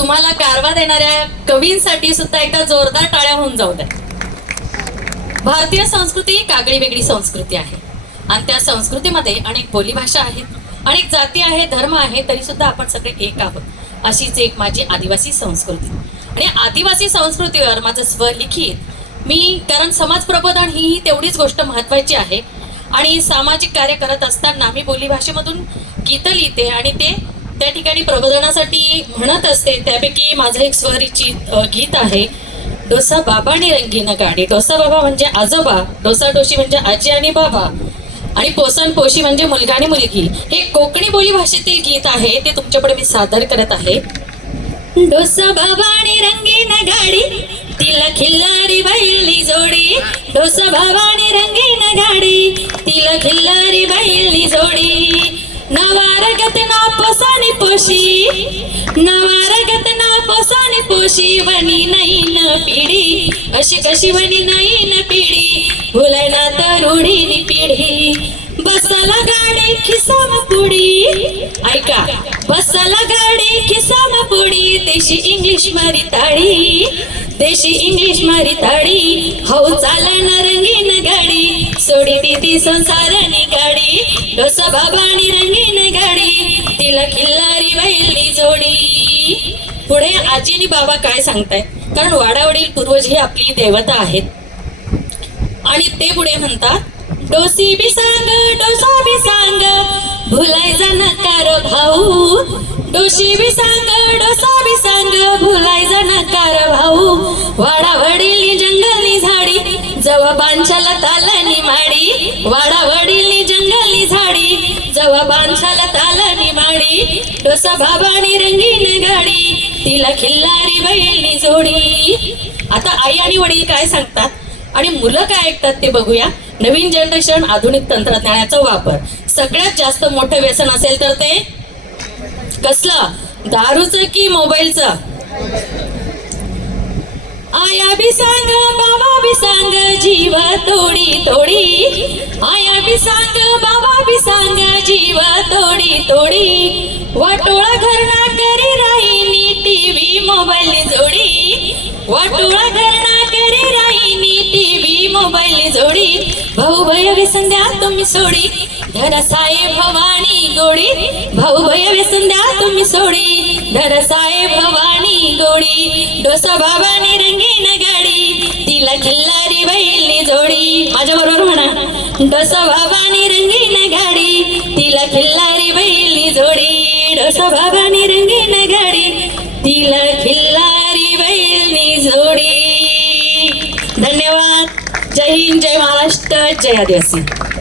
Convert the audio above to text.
तुम्हाला गारवा देणाऱ्या कवींसाठी सुद्धा एकदा जोरदार टाळ्या होऊन जाऊ द्या. भारतीय संस्कृती ही आगळी वेगळी संस्कृती आहे आणि त्या संस्कृतीमध्ये अनेक बोलीभाषा आहेत, अनेक जाती आहेत, धर्म आहे, तरी सुद्धा आपण सगळे एक आहोत. अशीच एक माझी आदिवासी संस्कृती. आणि आदिवासी संस्कृतीवर माझं स्वलिखित मी, कारण समाज प्रबोधन ही तेवढीच गोष्ट महत्त्वाची आहे. आणि सामाजिक कार्य करत असताना मी बोलीभाषेमधून गीतं लिहिते आणि ते त्या ठिकाणी प्रबोधनासाठी म्हणत असते. त्यापैकी माझं एक स्वरचित गीत आहे, डोसा बाबाने रंगीन गाडी. डोसा बाबा म्हणजे आजोबा, डोसा डोशी म्हणजे आजी आणि बाबा, आणि पोसन पोशी म्हणजे मुलगा आणि मुलगी. हे कोकणी बोली भाषेतील गीत आहे, ते तुमच्यापुढे मी सादर करत आहे. डोसा बाबाने रंगीन गाडी, तिला खिल्लारी बैली जोडी. डोसा बाबाने रंगीन गाडी, तिला खिल्लारी बैली जोडी. नवारगत ना पोसानी पोशी, नवारगत ना पोसानी पोशी. वनी नाही न पिढी, अशी कशी वनी नाही न पिढी. भुलाय ना तरुणीनी पिढी. बसला गाडी खिसाम पुडी, ऐका, बसला गाडी खिसाम पुडी. देशी इंग्लिश मारी ताडी, देशी इंग्लिश मारी ताडी. हो चालन रंगीन गाडी, सोडी दिदी संसारानी गाडी. डोसा बाबानी रंगीन गाडी, तिला खिल्लारी बैली जोडी. पुढे आजी आणि बाबा काय सांगतायत, कारण वाडावडील पूर्वज ही आपली देवता आहेत. आणि ते पुढे म्हणतात, डोसी बी सांग, डोसा बी सांग, भुलायचा नकार भाऊ. डोशी बी सांग, डोसा बी सांग, भुलायचा नकार भाऊ. वाडावडील जंगली झाडी, जवा बांछाला तालनी माडी. वाडावडील जंगली झाडी, जवा बांछाला तालनी माडी. डोसा बाबानी रंगीन गाडी, तिला खिल्लारी बैलनी जोडी. आता आई आणि वडील काय सांगतात आणि मुलं काय ऐकतात ते बघूया. नवीन जनरेशन, आधुनिक तंत्रज्ञानाचा वापर. सगळ्यात जास्त मोठं व्यसन असेल तर ते कसलं, दारूचं की मोबाईलचं? आया बी सांग, बाबा बी सांग, जीव तोडी तोडी. आया बी सांग, बाबा बी सांग, जीव तोडी तोडी. वाटोळा घरना करी राहिनी, टीव्ही मोबाईल जोडी. वाटोळा घरना करी राहिनी, टीव्ही मोबाईल जोडी. भाऊ भय व्यसन द्या तुम्ही सोडी, धर साहेब भवानी गोडी. भाऊ भय व्यसन द्या तुम्ही सोडी, धर साहेब भवानी गोडी. डोसा बाबानी रंगीन गाडी, तिला खिल्लारी बैली जोडी. माझ्या बरोबर म्हणा, डोसा बाबानी रंगीन गाडी, तिला खिल्लारी बैली जोडी. डोसा बाबानी रंगीन गाडी, तिला खिल्लारी बैली जोडी. धन्यवाद. जय हिंद, जय महाराष्ट्र, जय आदिवासी.